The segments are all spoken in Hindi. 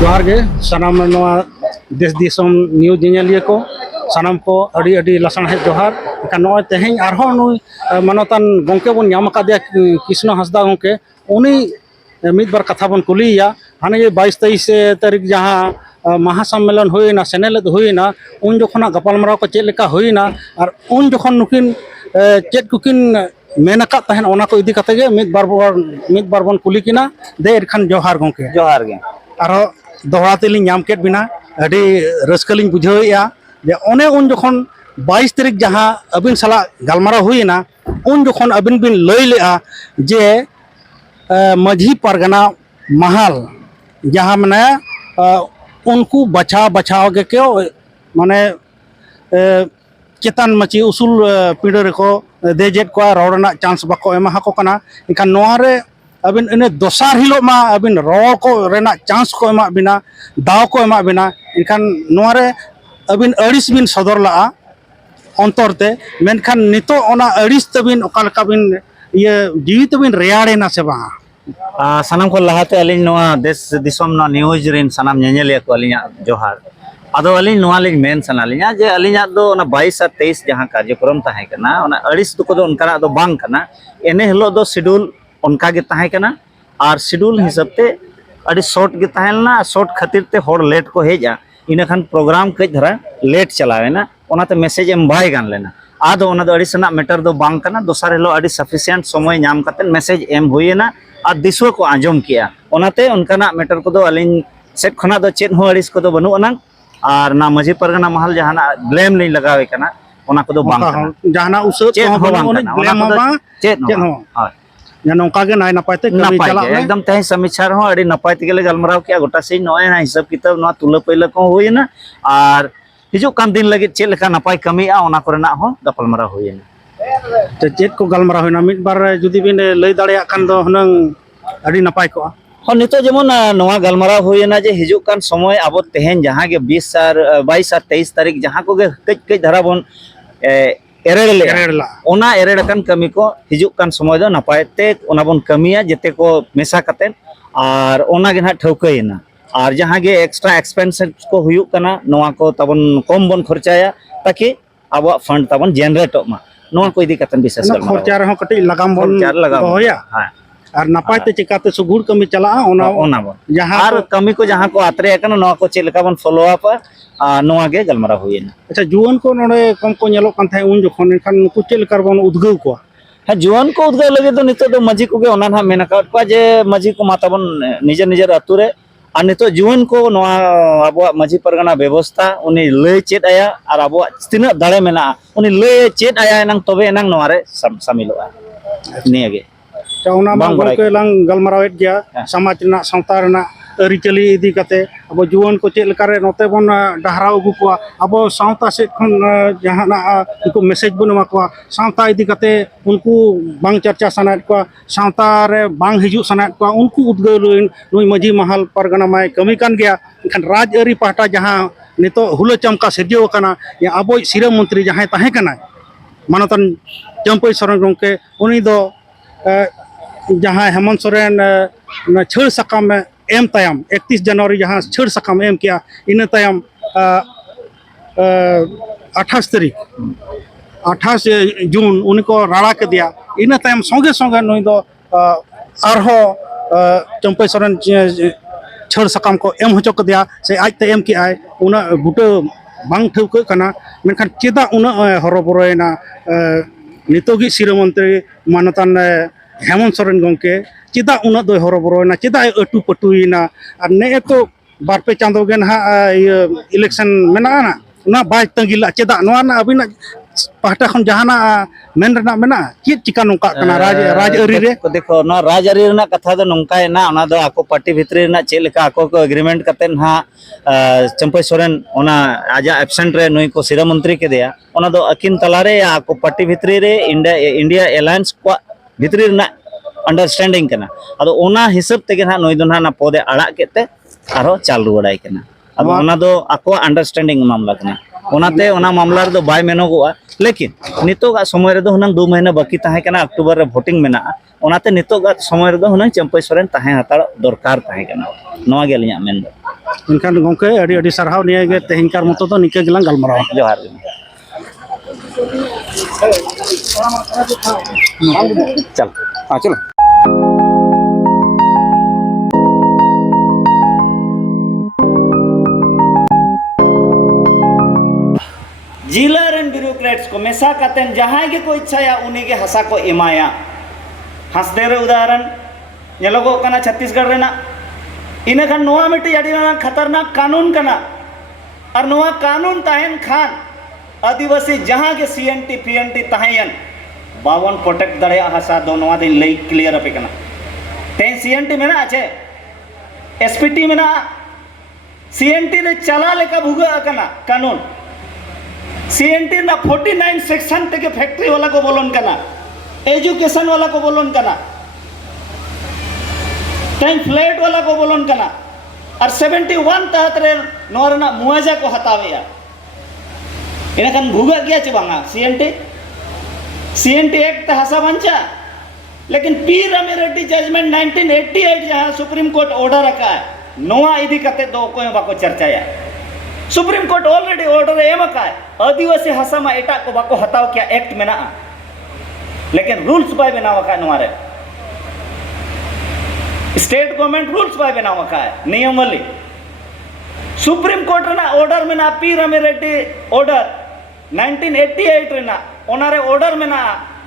जोहार गे सानाम नवा देश दिसम न्यूज जेनेलिया को सानाम को अड़ी अड़ी लसन है जोहार इनका नॉय तेहें आरहो नुई मानतान गंके बन नाम कादिया कृष्ण हंसदा गंके उनी मिद बार कथा बन कुलिया हाने ये 22-23 तारीख जहाँ महासम्मेलन हुईना सेनेलेद हुईना उन जोखना गपालमाराव को चेक लेका हुईना और उन जोखन नुकिन चेक कुकिन मेनका तहन ओना को इदी कते गे मिद बार बन कुली किना दे इरखान जोहार गंके जोहार गे आरो दोहरा तेलिं नाम केट बिना अड़ी रस्कलिं बुझावेया जे ओने उन जोखन 22 तारीख जहाँ अबिन साला गलमाराव हुईना उन जोखन अबिन बिन लई लेआ जे माझी परगना महल जहाँ माने उनको बचाव गे के माने चेतन मची उसूल पीढ़ को देजेट को रोडना चांस बाको एमा को कना इनखान नोआरे अबिन इन दोसार हिलो मा अबिन रोड को रेना चांस को एमा बिना दाव को एमा बिना इनखान नोआरे अबिन अड़िस बिन सदर ला अंतरते मेनखान नितो ओना अड़िस तबिन ओकालका बिन ये जीवित बिन रेयाड़ेना से बा सानाम को लहाते अलिन नोआ देश दिसम ना न्यूज रेन सानाम नेनेलिया को अलिन जोहार आदो अलिन नोआ लिन मेन सनालिया जे अलिन दो ना 22 और 23 जहां कार्यक्रम ताहे कना ओना अड़िस तो को उनका दो बांग कना एने हिलो दो शेड्यूल उनका गे ताहे कना और शेड्यूल हिसाब ते अड़ी शॉर्ट गे ताहेलना शॉर्ट खातिर ते होड़ लेट को हेजा इना खान प्रोग्राम कई धरा लेट चलावेना ओनाते मैसेज एम बाय गान लेना आदो ओना दो अड़ी सना मैटर दो बांग कना दोसर हिलो अड़ी सफिशिएंट समय नाम कते मैसेज एम होयना और दिसो को आंजम किया ओनाते उनका मैटर को दो अलिन सेट खना दो चेत हो अड़िस को दो बनु अनंग और ना माझी परगना महल जहाना ब्लेम नहीं लगावे कना ओना को दो बांग जहाना उसे चेत हो बांग ब्लेम मा चेत हो या नौका के नाय नपायते कमी चला एकदम तहे समीक्षा हो अड़ी नपाय तेगे गलमराव किया गोटा से नय ना हिसाब किताब ना तुला पहिला को होइना और हिजु कान दिन लगे चेक लेका नपाय कमी आ ओना करना हो गपालमाराव होइना तो चेक को गलमराव होइना मिद बार जुदी बिन लई दाड़िया कान दो हनंग अड़ी नपाय को हो नितो जेमन नवा गलमराव होइना जे हिजु कान समय अब तेहेन जहां के 20 और 22 और 23 तारीख जहां को गे कई धरा बन एरेड़ला ओना एरेड़कन कमी को हिजु कान समय दो नपाय ते ओना बन कमिया जेते को मेसा कते और ओना गे ना ठौकइना और जहां गे एक्स्ट्रा एक्सपेंस को हुयु कना नवा को तबन कम बन खर्चाया ताकि अब फंड तबन जनरेट मा नवा को इदी कतन विशेष कर खर्चा रहो कटि लगाम बन होया हां और नपाय ते चिकाते सुगुर कमी चला ओना जहां और कमी को जहां को आतरे कना नवा को चेलका बन फॉलो अप नवा गे गलमरा होइना अच्छा जुवन को नोडे कम को नेलो कान थाय उन जोखन खान नुकु चेलकर बन उद्गव को हाँ जुवन को उद्गव लगे तो नितो दो मजी को गे ओना ना मेना का जे मजी को माता बन निजे निजे अतु रे और नितो जुवन को नवा अबो मजी परगना व्यवस्था उनी लय चेत आया और अबो तिना दाड़े मेना उनी लय चेत आया नंग तबे नंग नवा रे सामिलोआ निया गे चाउना मा गंके लंग गलमरावेट गया समाज ना सावता रना अरिचली इदी कते अब जुवन को चेक लेकारे नोते बन डहरा उगु को अब सावता से खन जहाना उनको मैसेज बन मा को सावता इदी कते उनको बांग चर्चा सनात को सावता रे बांग हिजु सनात को उनको उद्गव नुई माझी महल परगना माय कमी कान गया इनखान राज अरी पाहटा जहां नितो हुलो चमका सिरजो कना या अब सिरा मंत्री जहां ताहे कना मानतन चंपई सरन गंके उनी दो जहां हेमंत सोरेन छड़ सकाम में एम तायम 31 जनवरी जहां छड़ सकाम एम किया इन तायम 28 तारीख 28 जून उनको राड़ा के दिया इन तायम संगे संगे नुई दो आरहो चंपई सोरेन छड़ सकाम को एम होचो दिया से आज ते एम की आय उना बुटे बांग ठौक कना मेनखान चेदा उना हरोबरोयना नितोगी सिरा मंत्री मानतान हेमंत सोरेन गंके चेदा उना दो हरोबरोयना चेदा अटू पटुयना और ने तो बारपे चांदो गे ना इलेक्शन मेना ना उना बाय तंगिला चेदा नोआ ना अबिना पाहटा खन जहाना मेन रना मेना चेद चिका नोका कना राज अरी रे देखो ना राज अरी रना कथा दो नोंकाय ना ओना दो आको पार्टी भितरी ना चेद लेका आको को एग्रीमेंट कते ना चंपई सोरेन ओना आजा एब्सेंट रे नुई को सिरा मंत्री के दिया ओना दो अकिन तलारे या आको पार्टी भितरी रे इंडिया एलायंस को भितरी ना अंडरस्टैंडिंग कना अदो ओना हिसाब तेगे ना नुई दो ना पदे आड़ा केते आरो चाल रुवाड़ाय कना अदो ओना दो आको अंडरस्टैंडिंग मामला कना ओनाते ओना मामला रे बाय मेनोगोआ लेकिन नितोगा समय रे हुनंग 2 महीना बाकी ताहे कना अक्टूबर रे वोटिंग मेना ओनाते नितोगा समय रे हुनंग चंपई सोरेन ताहे हताड़ दरकार ताहे कना नवा गे अलिया मेन इनखान गोंके अड़ी अड़ी सरहाव निये गे तेहिंकार मतो तो निके गिलांग गलमरावा जोहार चल हाँ चलो जिला रन ब्यूरोक्रेट्स को मेसा कातेन जहां के को इच्छाया उन्हीं के हसा को एमाया हंसदे रे उदाहरण नेलोगो कना छत्तीसगढ़ रेना इने खान नोआ मिट्टी अड़ी खतरनाक कानून कना और नोआ कानून ताहेन खान आदिवासी जहां के सीएनटी पीएनटी ताहेन बावन प्रोटेक्ट दड़े हसा दो नोआ दिन लई क्लियर अपे कना तेन सीएनटी में ना आछे एसपीटी में ना सीएनटी ने चला लेका भुगा कना कानून सीएनटी ना 49 सेक्शन टेके फैक्ट्री वाला को बोलन कना एजुकेशन वाला को बोलन कना टाइम फ्लैट वाला को बोलन कना और 71 तहत रे नोरना मुआवजा को हतावेया इनकन भुगा गया चबांगा सीएनटी एक्ट हसा बंचा लेकिन पी रमी रेड्डी जजमेंट 1988 जहां सुप्रीम कोर्ट ऑर्डर रखा है नोआ इदी कते दो कोई बाको चर्चाया सुप्रीम कोर्ट ऑलरेडी ऑर्डर एम का आदिवासी हसा में एटा को बाको हताव क्या एक्ट में ना लेकिन रूल्स बाय बनावा का नोरे स्टेट गवर्नमेंट रूल्स बाय बनावा का नियम वाली सुप्रीम कोर्ट ना ऑर्डर में ना पी रमी रेड्डी ऑर्डर 1988 रेना ओनारे ऑर्डर में ना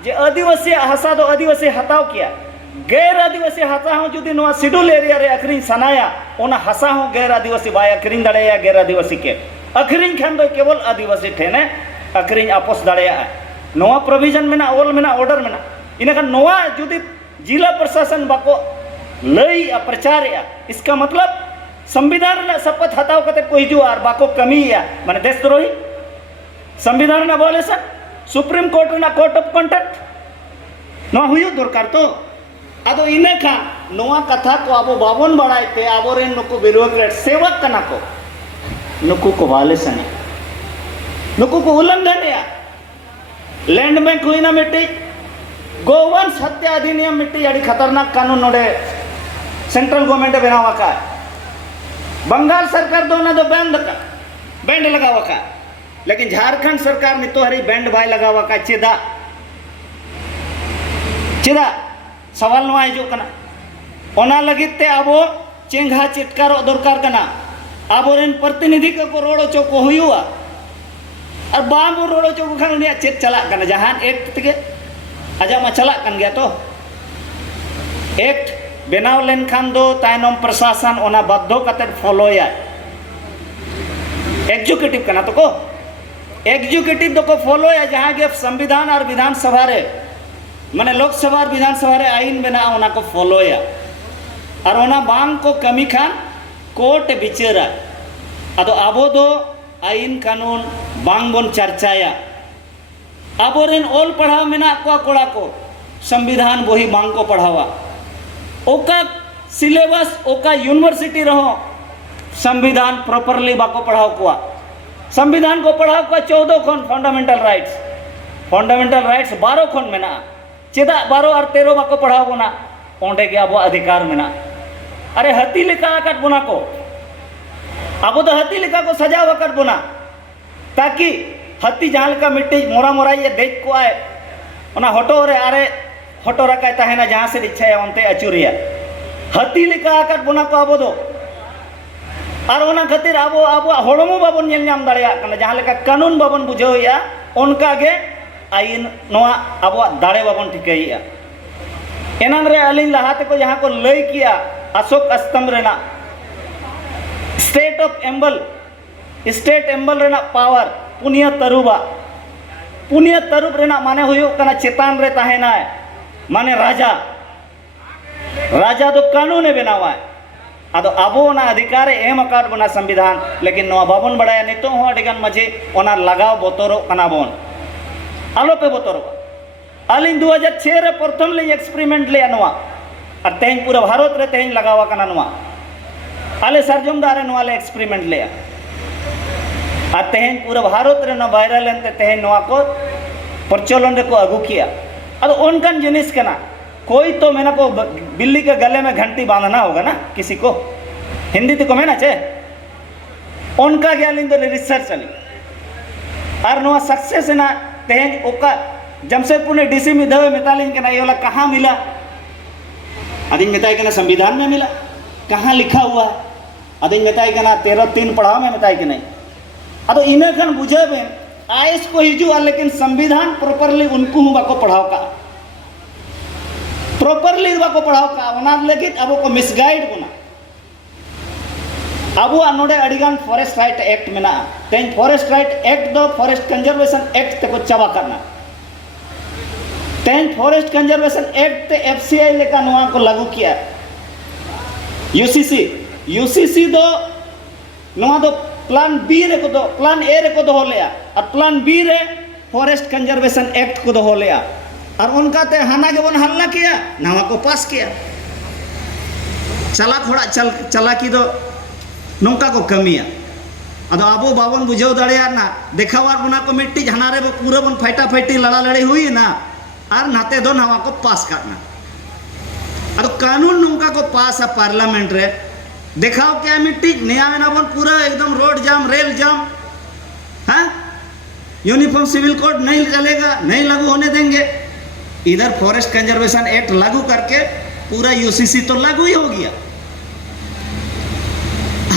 जे आदिवासी हसा दो आदिवासी हताव किया गैर आदिवासी हसा हो जुदी नोआ शेड्यूल एरिया रे अखरिन सनाया ओना हसा हो गैर आदिवासी बाय अखरिन दड़ेया गैर आदिवासी के अखरिन खान दो केवल आदिवासी ठेने अखरिन आपस दड़ेया नोआ प्रोविजन में ना ऑल में ना ऑर्डर में ना इनका नोआ जुदी जिला प्रशासन बाको लई प्रचार या इसका मतलब संविधान ना शपथ हताव कते को हिजु आर बाको कमी या माने देशद्रोही संविधान ना बोले सर सुप्रीम कोर्ट ना कोर्ट ऑफ कंडक्ट नोआ हुयु दरकार तो अदो इने खा नोआ कथा को आबो बाबन बड़ाइते आबो रे नुकु ब्यूरोक्रेट सेवक कना को नुकु को वालेसन नुकु को उल्लंघन या लैंड बैंक हुई ना मिट्टी गोवंश हत्या अधिनियम मिट्टी अड़ी खतरनाक कानून नोडे सेंट्रल गवर्नमेंट बनावा का बंगाल सरकार दो ना दो बैंड लगावा का लेकिन झारखंड सरकार ने तो हरी बैंड बाय लगावा का चेदा सवाल नवा हिजू कना ओना लगित ते आबो चेंघा चिटकार दरकार कना आबोरेन प्रतिनिधि को रोड़ो चो को हुआ और बाबो रोड़ो चो को खान चेत चला कना जहान एक्ट तके आजा मा चला कन गया तो एक्ट बनाव लेन खान दो तायनम प्रशासन ओना बाध्य कते फॉलोया एग्जीक्यूटिव कना तो को एग्जीक्यूटिव दो को फॉलोया जहां के संविधान और विधानसभा रे माने लोकसभा और विधानसभा रे आईन बना ओना को फॉलोया और ओना बांग को कमी खान कोर्ट विचारा अदो आबो दो आईन कानून बांग बोन चर्चाया आबोरेन ओल पढ़ाव मेना को कोड़ा को संविधान वही बांग को पढ़ावा ओका सिलेबस ओका यूनिवर्सिटी रहो संविधान प्रॉपरली बाको पढ़ाव को संविधान को पढ़ाव को 14 खन फंडामेंटल राइट्स 12 खन मेना चेदा 12 और 13 बाको पढ़ाव ना ओंडे के अब अधिकार मेना अरे हाथी लेका आकट बुना को अब तो हाथी लेका को सजाव आकट बुना ताकि हाथी जहाँ लेका मिट्टी मोरा मोरा ये देख को आए ओना हटो रे अरे हटो रखा तहना जहाँ से इच्छा है उनते अचुरिया हाथी लेका आकट बुना को अब दो और ओना खातिर अब हड़मो बाबन नेल नाम दाड़िया कना जहाँ लेका कानून बाबन बुझावया उनका के आईन नोआ अब दाड़े बाबन ठिकैया एनान रे अलिन लहाते को यहाँ को लय किया अशोक स्तंभ रेना स्टेट एम्बल रेना पावर पुनिया तरुब रेना माने हुयो कना चेतान रे ताहेना माने राजा तो कानून बनावा अदो अबो ना अधिकार एम अकाट बना संविधान लेकिन नोआ बाबन बड़ाया नितो हो अडिगान मजे ओना लगाव बोतरो कना बोन आलो पे बोतरो अलिन 2006 रे प्रथम ले एक्सपेरिमेंट ले नोआ और तेहन पूरा भारत रे तेहन लगावा कना नोआ आले सरजम दारे नोआ ले एक्सपेरिमेंट ले और तेहन पूरा भारत रे ना वायरल एनते तेहन नोआ को प्रचलन रे को अगू किया अब उनकन जिनिस कना कोई तो मेना को बिल्ली के गले में घंटी बांधना होगा ना किसी को हिंदी तो मेना चे उनका ज्ञान तो रिसर्च चली और नोआ सक्सेस ना तेहन ओका जमशेदपुर ने डीसी में दवे मितालिन के ना ये वाला कहाँ मिला अदिन मिताई के ना संविधान में मिला कहाँ लिखा हुआ है अदिन मिताई के ना 13(3) पढ़ाओ में मिताई के नहीं अब इन्हें खन बुझे में आइस को हिजुआ लेकिन संविधान प्रॉपरली उनको हूँ बाको पढ़ाओ का प्रॉपरली बाको पढ़ाओ का उना लेकिन अब को मिसगाइड बना अब नोडे अड़ीगान फॉरेस्ट राइट एक्ट में ना तेन फॉरेस्ट राइट एक्ट दो फॉरेस्ट कंजर्वेशन एक्ट ते को चाबा करना तेन फॉरेस्ट कंजर्वेशन एक्ट ते FCI लेका नुआ को लागू किया यूसीसी दो नुआ दो प्लान बी रे को दो प्लान ए रे को दो हो लिया और प्लान बी रे फॉरेस्ट कंजर्वेशन एक्ट को दो हो लिया और उनका ते हाना के बन हल्ला किया नवा को पास किया चला थोड़ा चला की दो नौका को कमिया अदो आबो बाबन बुझाव दाड़िया ना देखावार बना को मिट्टी हनारे बो पूरा बन फाइटा फाइटी लड़ा लड़ी हुई ना और नाते दो नवा को पास करना अदो कानून नौका को पास है पार्लियामेंट रे देखाओ क्या मिट्टी नया में ना बन पूरा एकदम रोड जाम रेल जाम हाँ यूनिफॉर्म सिविल कोड नहीं चलेगा नहीं लागू होने देंगे इधर फॉरेस्ट कंजर्वेशन एक्ट लागू करके पूरा यूसीसी तो लागू ही हो गया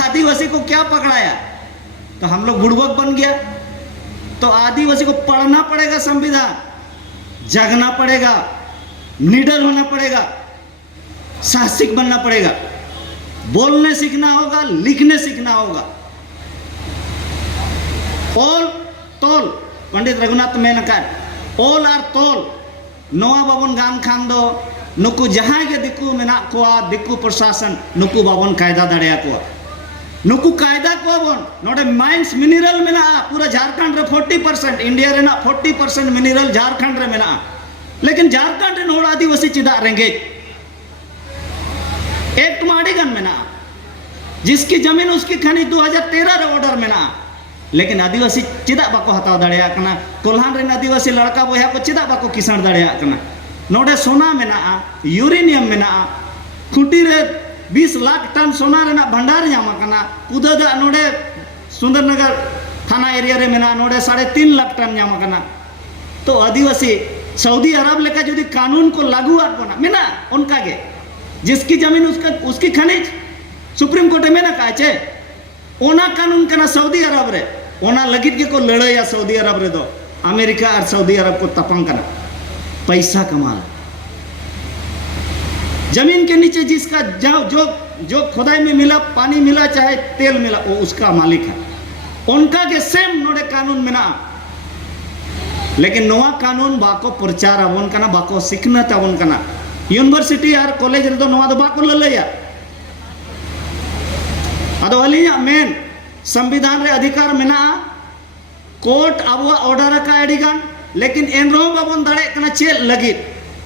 आदिवासी को क्या पकड़ाया तो हम लोग बुड़बक बन गया तो आदिवासी को पढ़ना पड़ेगा संविधान जागना पड़ेगा निडर होना पड़ेगा साहसिक बनना पड़ेगा बोलने सीखना होगा लिखने सीखना होगा ओल तोल पंडित रघुनाथ मेनका ओल और तोल नोआ बाबन गान खान दो नुकु जहां के दिकु मेना कोआ दिकु प्रशासन नुकु बाबन कायदा दड़िया कोआ नुकु कायदा को बन नोडे माइंस मिनरल मेना पूरा झारखंड रे 40% इंडिया रे ना 40% मिनरल झारखंड रे मेना लेकिन झारखंड रे नोड आदिवासी चिदा रेंगे एक्ट माड़ी गन मेना जिसकी जमीन उसकी खनी 2013 रे ऑर्डर मेना लेकिन आदिवासी चिदा बाको हताव दड़िया कना कोल्हान रे आदिवासी लड़का बोया को चिदा बाको किसान दड़िया कना नोडे सोना मेना यूरेनियम मेना खुटी रे 20 लाख टन सोना रेना भंडार जामा कना कुदा नोडे सुंदरनगर थाना एरिया रे मेना नोडे 3.5 लाख टन जामा कना तो आदिवासी सऊदी अरब लेका यदि कानून को लागू आना मेना उनका के जिसकी जमीन उसकी खनिज सुप्रीम कोर्ट में ना कहा चे ओना कानून कना सऊदी अरब रे ओना लगित के को लड़ाया सऊदी अरब रे दो अमेरिका और सऊदी अरब को तपंग करना पैसा कमा जमीन के नीचे जिसका जो खुदाई में मिला पानी मिला चाहे तेल मिला वो उसका मालिक है उनका के सेम नोडे कानून में ना लेकिन नोआ कानून बाको प्रचार अबन कना बाको सीखना तबन कना यूनिवर्सिटी और कॉलेज रे दो नोआ दो बाको ललैया अदो अलिया मेन संविधान रे अधिकार मेना कोर्ट अब ऑर्डर का एडिगान लेकिन एनरो बाबन दाड़े कना चे लगी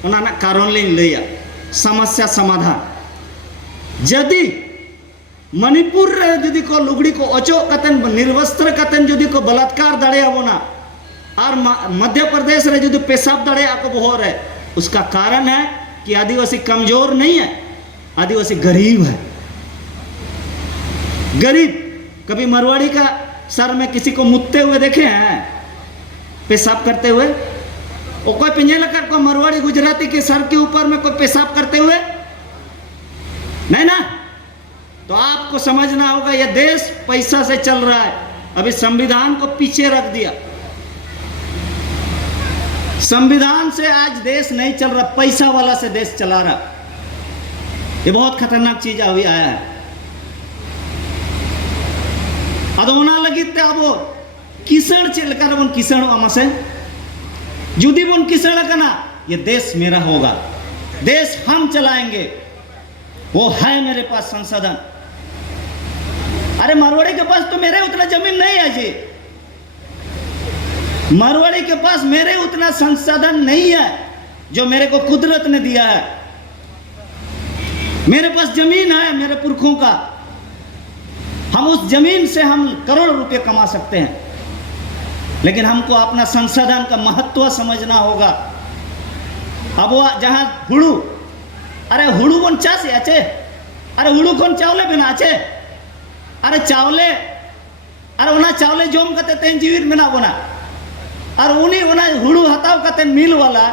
ओना ना कारण लिन लैया समस्या समाधान यदि मणिपुर रे यदि को लुगड़ी को अचो कतन निर्वस्त्र कतन यदि को बलात्कार दाड़े बोना और मध्य प्रदेश रे यदि पेशाब दाड़े को बोहर है उसका कारण है कि आदिवासी कमजोर नहीं है आदिवासी गरीब है गरीब कभी मारवाड़ी का सर में किसी को मुतते हुए देखे हैं पेशाब करते हुए वो कोई पिंजे लकर को मारवाड़ी गुजराती के सर के ऊपर में कोई पेशाब करते हुए नहीं ना तो आपको समझना होगा यह देश पैसा से चल रहा है अभी संविधान को पीछे रख दिया संविधान से आज देश नहीं चल रहा पैसा वाला से देश चला रहा ये बहुत खतरनाक चीज अभी आया है अदोना लगित अब किसण चलकर बन किसण अमसे जुदी बन किसण करना ये देश मेरा होगा देश हम चलाएंगे वो है मेरे पास संसाधन अरे मारवाड़ी के पास तो मेरे उतना जमीन नहीं है जी मारवाड़ी के पास मेरे उतना संसाधन नहीं है जो मेरे को कुदरत ने दिया है मेरे पास जमीन है मेरे पुरखों का हम उस जमीन से हम करोड़ रुपए कमा सकते हैं, लेकिन हमको अपना संसाधन का महत्व समझना होगा। अब वो जहाँ हुड़ू, अरे हुड़ू बन चाष आचे, अरे हुड़ू खन चावले बना आचे, अरे चावले, अरे उना चावले जोम कते तेन जीवित मेना बना, और उन्हीं उना हुड़ू हताव कते मिल वाला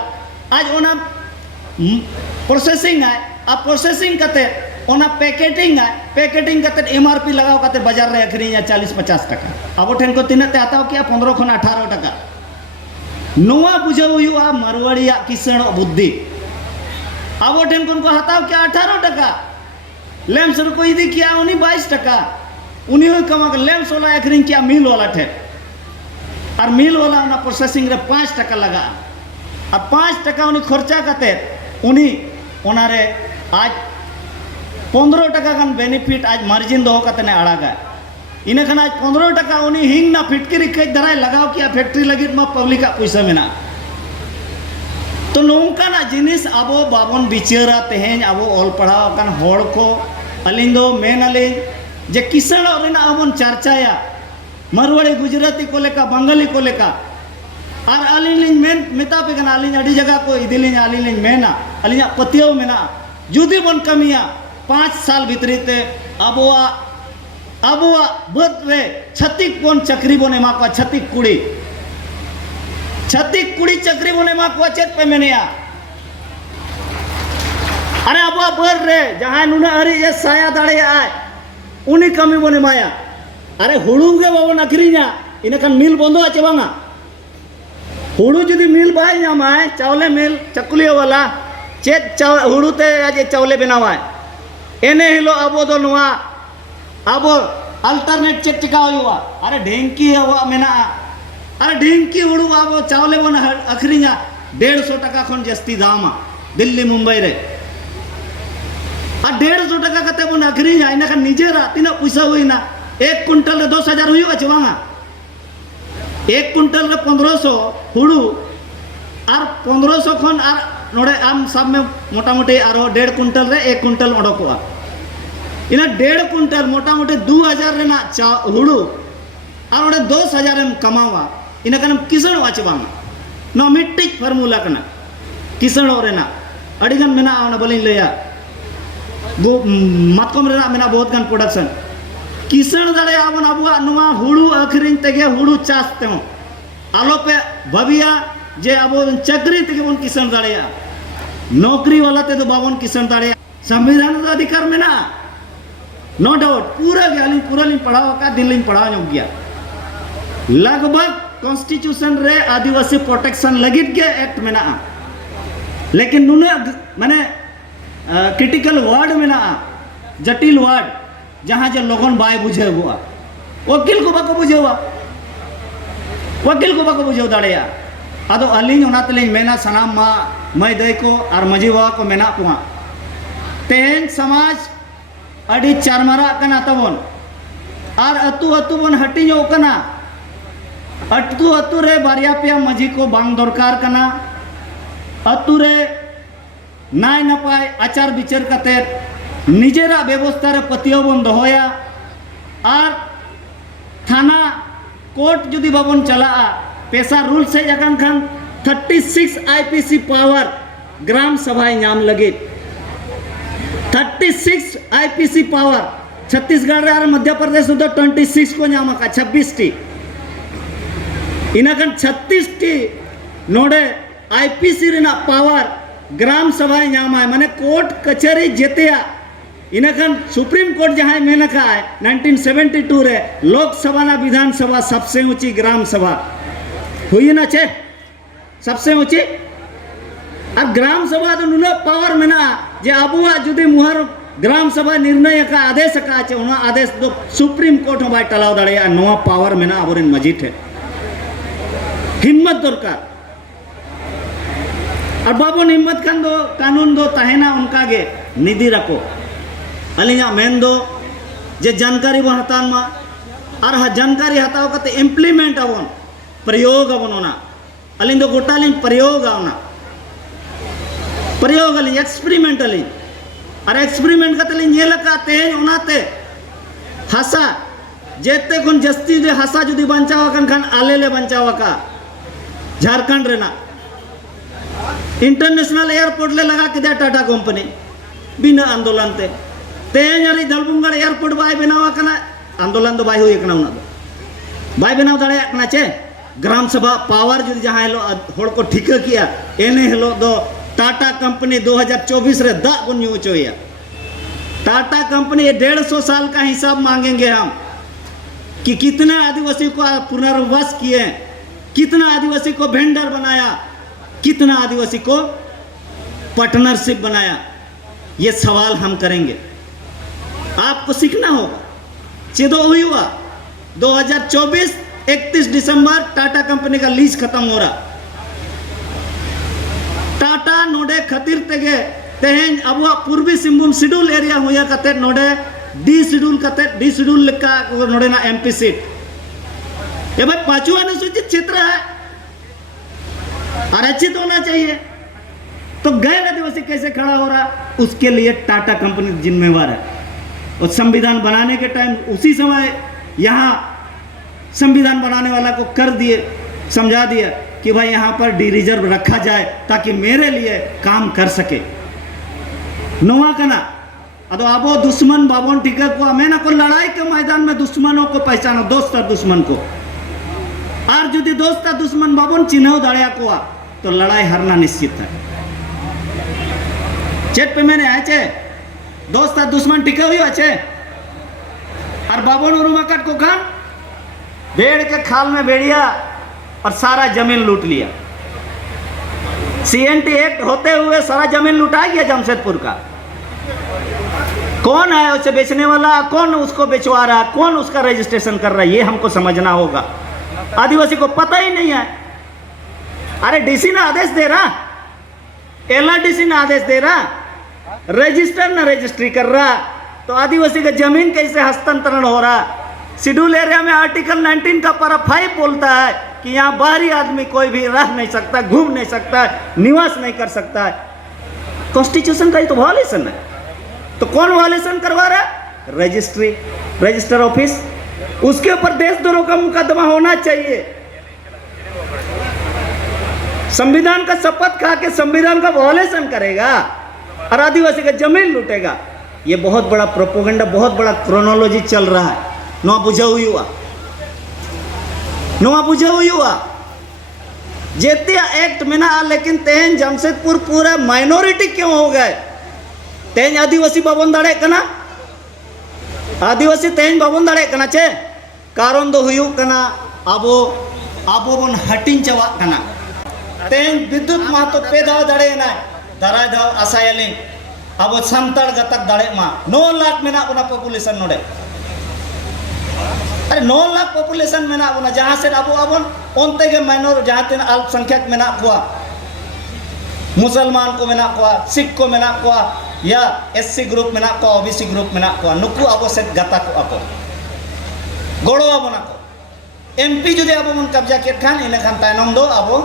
आज उना प्रोसेसिंग है, अब प्रोसेसिंग कते उना पैकेटिंग है, पैकेटिंग कते एमआरपी लगाओ कते बाजार रे अखरीन 40-50 टका। अब ठेन को तीन ते हताव किया 15 खन 18 टका। नुआ बुझाव हुआ मारवाड़िया किसान बुद्धि। अब ठेन को हताव किया 18 टका, लेम्स को इदी किया उन्हीं 22 टका, उन्हीं कमा लेम्स वाला अखरीन किया मिल वाला ठे, और मिल वाला उना प्रोसेसिंग रे 5 टका लगा। अब 5 टका उन्हीं खर्चा कते उन्हीं उनारे आज 15 टका गान बेनिफिट आज मार्जिन दो कते ने अड़ागा। इने खान आज 15 टका उन्हीं हिंग ना फिटकिरी कई दराय लगाव किया फैक्ट्री लगी मा पब्लिक पैसा मेना। तो नौकाना जिनिस अबो बाबन बिचारा तेहें अबो ऑल पढ़ाव कान होड़ को अलिंग दो मेन अलिंग जे किसान और इना अबन चर्चाया मारवाड़ी गुजराती को लेका बंगाली को लेका, और अलिंग मेन मिता पे कना अलिंग अड़ी जगह को इदिलिंग अलिंग मेना अलिंग पतियो मेना जुदी बन कमिया 5 साल भितरीते अबोआ बद रे छत्तीक बन चक्री बन एमा को छत्तीक कुड़ी चक्री बन एमा को चेत पे मेनिया। अरे अबोआ बद रे जहां नुना अरी ये साया दाड़े आय उनी कमी बन एमाया। अरे हुड़ू के बाबन अखरीना इनखान मिल बंदो आचे बांगा। हुड़ू जुदी मिल बाय नामाय चावले मिल चकुलिया वाला चेत हुड़ू ते आज चावले बनावाय एने हिलो अबो दो नुआ अब अल्टरनेट चेक चिका हुआ। अरे ढेंकी हुआ मेना, अरे ढेंकी हुड़ू अब चावले बन अखरीना 150 टका खन जस्ती दाम दिल्ली मुंबई रे, और 150 टका कते बन अखरीना इना खान निजेरा तीना पैसा हुईना 1 कुंटल रे 10,000 हुआ चवांगा। 1 कुंटल रे 1500 हुड़ू और 1500 खन और नोड़े आम सब में मोटा मोटी और 1.5 कुंटल रे 1 कुंटल ओडकोआ। इना 1.5 कुंटल मोटा मोटी 2000 रेना हुड़ू और 10,000 एम कमावा इना कन किसान वाचबांग नो मिट्टिक फार्मूला कना किसान रेना अड़ीगन मेना आना बलिन लया दो मतकम रेना मेना बहुत गन प्रोडक्शन किसान दाड़े आवन अबुआ नुआ हुड़ू अखरीन तेगे हुड़ू चासते हो आलो पे भविया जे अबो चक्री तेगे बन किसान दाड़े नौकरी वाला ते तो बावन किसान दाड़े संविधान का अधिकार में ना नो डाउट पूरा लिंग पढ़ाओ का दिन लिंग पढ़ाओ गया लगभग कॉन्स्टिट्यूशन रे आदिवासी प्रोटेक्शन लगित के एक्ट में ना, लेकिन नुना माने क्रिटिकल वार्ड में ना जटिल वार्ड जहाँ जो लोगन बाय बुझे हुआ वकील को बाको बुझे हुआ वकील को बाको बुझे दाड़िया अदो अलिंग उनातलिंग मेना सनाम मा मई दई को और मजी बाबा को मेना पुआ तेन समाज अड़ी चारमारा कना तबन और अतु अतु बन हटियो कना अतु अतु रे बारिया पिया मजी को बांग दरकार कना अतु रे नाय नपाय आचार विचार कते निजेरा व्यवस्था रे पतियो बन दोहोया और थाना कोर्ट जुदी बाबन चला पैसा रूल से जगन खान 36 आईपीसी पावर ग्राम सभा नाम लगे 36 आईपीसी पावर छत्तीसगढ़ और मध्य प्रदेश तो 26 को नाम का 26 टी इनाकन 36 टी नोडे आईपीसी रेना पावर ग्राम सभा नाम है माने कोर्ट कचहरी जेतिया इनाकन सुप्रीम कोर्ट जहाँ मेन का है 1972 रे लोकसभा ना विधानसभा सबसे ऊंची ग्राम सभा हुई ना चे सबसे ऊंची और ग्राम सभा तो नुना पावर में ना जे अबुआ जुदी मुहर ग्राम सभा निर्णय का आदेश का आचे उना आदेश दो सुप्रीम कोर्ट में टलाव दाड़े नवा पावर में ना अबोरेन मजीद है हिम्मत दरकार और बाबू हिम्मत खान दो कानून दो तहेना उनका गे निधि रखो अलिंगा मेन दो जे जानकारी बन हतान मा और जानकारी हताव कते इम्प्लीमेंट अबन प्रयोग अबन ओना अलिंग दो गोटा लिंग प्रयोग आवना प्रयोग अलिंग एक्सपेरिमेंट अलिंग और एक्सपेरिमेंट कते लिंग ये लगा तेज उनाते हसा जेते खुन जस्ती जो हसा जुदी बंचावा खान आले ले बंचावा का झारखंड रेना इंटरनेशनल एयरपोर्ट ले लगा के टाटा कंपनी बिना आंदोलन ते तेज दलबुंगड़ एयरपोर्ट बाय बनावा कना आंदोलन दो बाय हुई कना उना दो बाय बनाव दाड़े कना चे ग्राम सभा पावर जुदी जहां हेलो होड़ को ठिका किया एने हेलो दो टाटा कंपनी 2024 रे दा को न्यू चोया टाटा कंपनी 150 साल का हिसाब मांगेंगे हम कि कितने आदिवासी को पुनर्वास किए, कितना आदिवासी को वेंडर बनाया, कितना आदिवासी को पार्टनरशिप बनाया। ये सवाल हम करेंगे, आपको सीखना होगा। चेदो हुई हुआ 2024 31 दिसंबर टाटा कंपनी का लीज खत्म हो रहा। टाटा नोडे खतिर तेगे तेहें अब पूर्वी सिंहभूम शेड्यूल एरिया हुआ कते नोडे डी शेड्यूल का नोडे ना एमपी सीट। ये भाई 5वां अनुसूचित क्षेत्र है, आरक्षित होना चाहिए, तो गैर आदिवासी कैसे खड़ा हो रहा? उसके लिए टाटा कंपनी जिम्मेवार है। और संविधान बनाने के टाइम उसी समय यहाँ संविधान बनाने वाला को कर दिए, समझा दिया कि भाई यहाँ पर डी रिजर्व रखा जाए ताकि मेरे लिए काम कर सके। नोआ कना अदो आबो दुश्मन बाबोन टिका को मैं ना को लड़ाई के मैदान में दुश्मनों को पहचानो, दोस्त और दुश्मन को। और यदि दोस्त और दुश्मन बाबोन चिन्ह दाड़िया को तो लड़ाई हारना निश्चित है। चेट पे मैंने आचे दोस्त और दुश्मन टिका हुई आचे और बाबोन उरुमाकट को खान भेड़ के खाल में भेड़िया और सारा जमीन लूट लिया। सीएनटी एक्ट होते हुए सारा जमीन लुटा गया जमशेदपुर का। कौन है उसे बेचने वाला, कौन उसको बेचवा रहा, कौन उसका रजिस्ट्रेशन कर रहा है, ये हमको समझना होगा। आदिवासी को पता ही नहीं है। अरे डीसी ने आदेश दे रहा, एलआरडीसी ने आदेश दे रहा, रजिस्टर न रजिस्ट्री कर रहा, तो आदिवासी का जमीन कैसे हस्तांतरण हो रहा? शेड्यूल एरिया में आर्टिकल 19 का पारा 5 बोलता है कि यहाँ बाहरी आदमी कोई भी रह नहीं सकता, घूम नहीं सकता, निवास नहीं कर सकता है। कॉन्स्टिट्यूशन का ही तो वायलेशन है। तो कौन वायलेशन करवा रहा है? रजिस्ट्री, रजिस्टर ऑफिस, उसके ऊपर देशद्रोह का मुकदमा होना चाहिए। संविधान का शपथ खा के संविधान का वायलेशन करेगा और आदिवासी का जमीन लूटेगा। ये बहुत बड़ा प्रोपोगंडा, बहुत बड़ा क्रोनोलॉजी चल रहा है। नवा बुझा हुई हुआ, नवा बुझा हुई हुआ जेतिया एक्ट में ना, लेकिन तेहन जमशेदपुर पूरा माइनॉरिटी क्यों हो गए? तेहन आदिवासी बाबन दाड़े कना, आदिवासी तेहन बाबन दाड़े कना चे कारण दो हुयु कना आबो आबो बन हटिन चवा कना। तेहन विद्युत महतो पे दाव दाड़े ना दाराय दाव आसायलिन आबो संताड़ गतक दाड़े मा 9 लाख में ना उना पॉपुलेशन नोडे। अरे 9 लाख पॉपुलेशन में ना उना जहाँ से आबो आबोन ओनते के माइनॉर जहाँ तेन अल्पसंख्यक में ना कुआ, मुसलमान को में ना कुआ, सिख को में ना कुआ, या एससी ग्रुप में ना कुआ, ओबीसी ग्रुप में ना कुआ, नुकु आबो से गता को आबो गोड़ो आबो ना को एमपी जुदे आबो मन कब्जा के खान इने खान तायनम दो आबो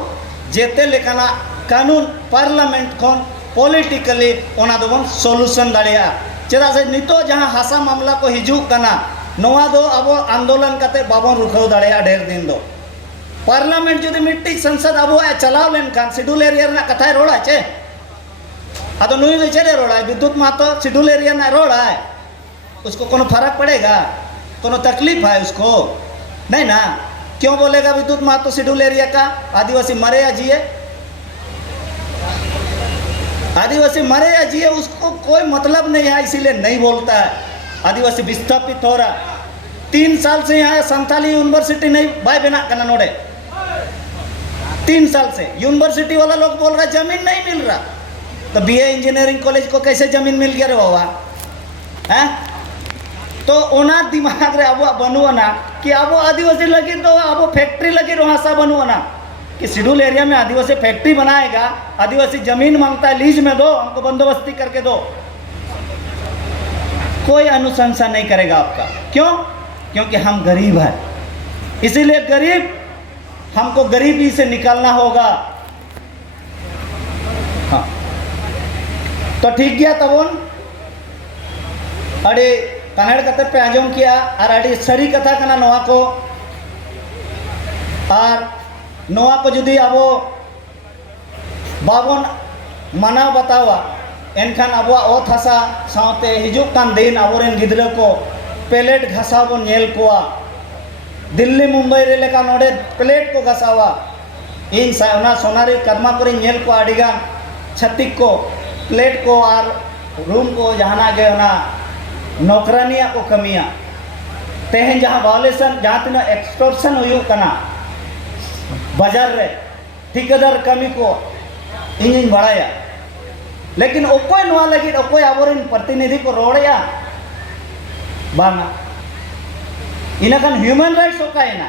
जेते लेकाना कानून पार्लियामेंट खन पॉलिटिकली ओना दो बन सॉल्यूशन दाड़िया। चेदा से नितो जहाँ हासा मामला को हिजुक कना नोआ दो अब आंदोलन करते बाबन रुखाव दाड़िया ढेर दिन दो। पार्लियामेंट जुदी मिट्टी संसद अब चलाव लेन खान शेड्यूल एरिया ना कथा रोड़ा चे अदो नुई दो चेरे रोड़ा विद्युत महतो शेड्यूल एरिया ना रोड़ा है, उसको कोनो फर्क पड़ेगा? कोनो तकलीफ है उसको? नहीं ना। क्यों बोलेगा विद्युत महतो शेड्यूल एरिया का? आदिवासी मरे या जिए, आदिवासी मरे या जिए उसको कोई मतलब नहीं है, इसीलिए नहीं बोलता है। आदिवासी विस्थापित हो रहा, 3 साल से यहाँ संथाली यूनिवर्सिटी नहीं बाय बना करना नोड़े, 3 साल से यूनिवर्सिटी वाला लोग बोल रहा जमीन नहीं मिल रहा। तो बीए इंजीनियरिंग कॉलेज को कैसे जमीन मिल गया रे बाबा? हैं? तो ओना दिमाग रे अब बनुआ ना कि अब आदिवासी लगी तो अब फैक्ट्री लगी रोहासा बनुआ ना कि शेड्यूल एरिया में आदिवासी फैक्ट्री बनाएगा, आदिवासी जमीन मांगता है लीज में दो, हमको बंदोबस्ती करके दो। कोई अनुशंसा नहीं करेगा आपका। क्यों? क्योंकि हम गरीब हैं, इसीलिए गरीब हमको गरीबी से निकालना होगा। हाँ तो ठीक गया तब अरे कनेड़ कते पे आजम किया और अड़ी सरी कथा कना नोआ को और नोआ को जुदी अब बाबन माना बतावा एनखान अब ओत हसा सावते हिजुक कान दिन आबोरेन गिद्रा को प्लेट घासा बन नेल कोआ दिल्ली मुंबई रे लेका नोडे प्लेट को घसावा इन सावना सोनारी कदमा करे नेल को आडिगा छत्तिक को प्लेट को और रूम को जहाना गे ना नौकरानिया को कमिया तेहन जहाँ वायलेशन जहाँ तीन एक्सटॉर्शन हुई कना बाजार रे ठिकादार कमी को इन बड़ाया लेकिन ओकोय नोआ लगी ओकोय आबोरेन प्रतिनिधि को रोड़या बांगा इनाखान ह्यूमन राइट्स ओकायना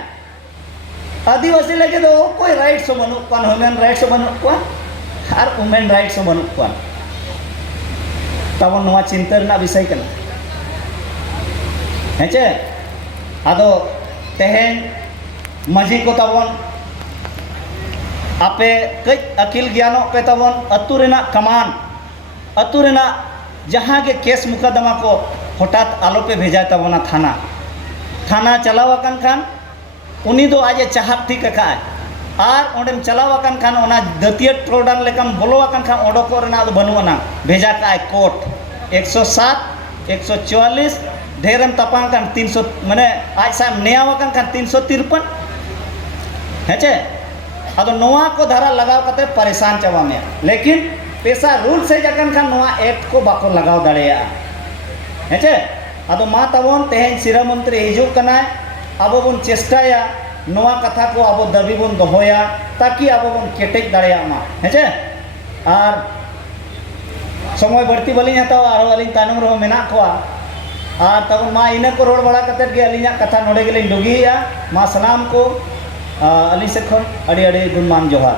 आदिवासी लगे तो ओकोय राइट्स बनु कोन ह्यूमन राइट्स बनु कोन और वुमेन राइट्स बनु कोन तब नोआ चिंता रना विषय कना हेचे आदो तेहन मजी को तबन आपे कई अकिल ज्ञानो पे तबन अतु रेना कमान अतु रेना जहाँ के केस मुकदमा को हठात आलो पे भेजा तबना थाना चलाव अकन खान उनी दो आज चाहत ठीक का और ओंडेम चलाव अकन खान ओना दतिया ट्रोडान लेकम बोलो अकन खान ओडोको रेना दो बनुआना भेजा का कोर्ट 107 144 ढेरम तपांग खान 300 माने आज साम नेयाव अकन खान 353 हेचे अदो नोआ को धारा लगाव कते परेशान चावा में लेकिन पैसा रूल से जकन खान नोआ एक्ट को बाको लगाव दाड़ेया हेचे अदो मा तबन तेहन सिरा मंत्री हिजुक कनाय आबो बन चेष्टाया नोआ कथा को आबो दाबी बन दोहोया ताकि आबो बन केटेक दाड़ेया मा हेचे और समय बढ़ती बलिंग हताव आरो अलिंग तानुम रहो मेना कोआ और तब मा इना को रोड बड़ा कतर के अलिंग कथा नोडे गेलिंग डुगिया मा सलाम को अली से खन अड़ी अड़ी गुणमान जोहार।